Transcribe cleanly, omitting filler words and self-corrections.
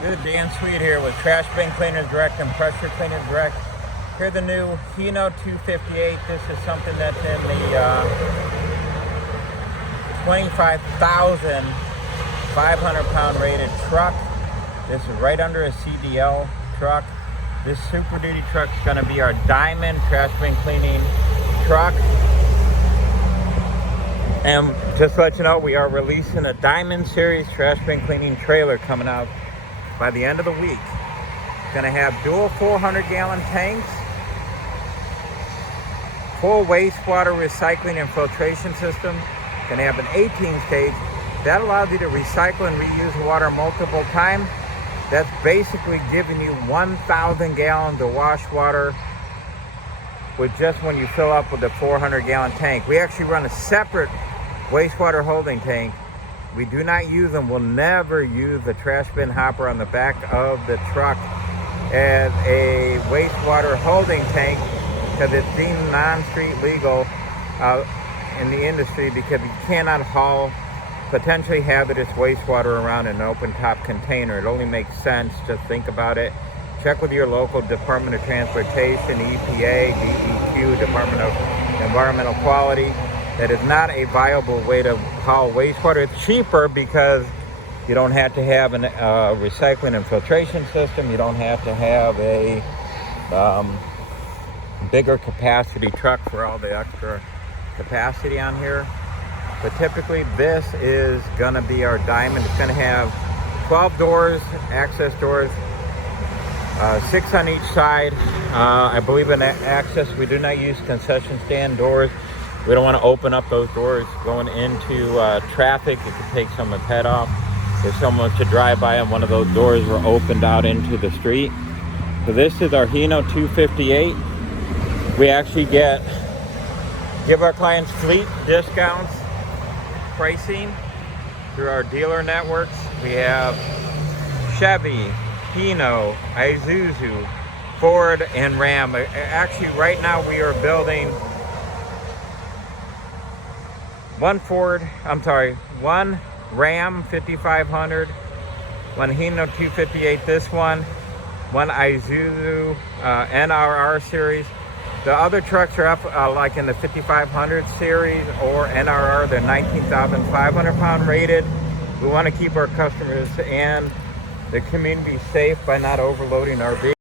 Good, Dan Sweet here with Trash Bin Cleaners Direct and Pressure Cleaners Direct. Here's the new Hino 258. This is something that's in the 25,500 pound rated truck. This is right under a CDL truck. This Super Duty truck is going to be our diamond trash bin cleaning truck. And just to let you know, we are releasing a Diamond Series trash bin cleaning trailer coming out by the end of the week. It's going to have dual 400-gallon tanks, full wastewater recycling and filtration system. It's going to have an 18-stage. That allows you to recycle and reuse water multiple times. That's basically giving you 1,000 gallons of wash water with just when you fill up with the 400-gallon tank. We actually run a separate wastewater holding tank. We do not use them. We'll never use the trash bin hopper on the back of the truck as a wastewater holding tank because it's deemed non-street legal in the industry because you cannot haul potentially hazardous wastewater around in an open top container. It only makes sense. Just think about it. Check with your local Department of Transportation, EPA, DEQ, Department of Environmental Quality. That is not a viable way to haul wastewater. It's cheaper because you don't have to have a recycling and filtration system. You don't have to have a bigger capacity truck for all the extra capacity on here. But typically this is gonna be our diamond. It's gonna have 12 doors, access doors, 6 on each side. I believe in access, we do not use concession stand doors. We don't want to open up those doors going into traffic. It could take someone's head off if someone was to drive by and one of those doors were opened out into the street. So this is our Hino 258. We actually give our clients fleet discounts pricing through our dealer networks. We have Chevy, Hino, Isuzu, Ford, and Ram. Actually, right now we are building one Ram 5500, one Hino 258, this one Isuzu NRR series. The other trucks are up like in the 5500 series or NRR. They're 19,500 pound rated. We want to keep our customers and the community safe by not overloading our vehicles.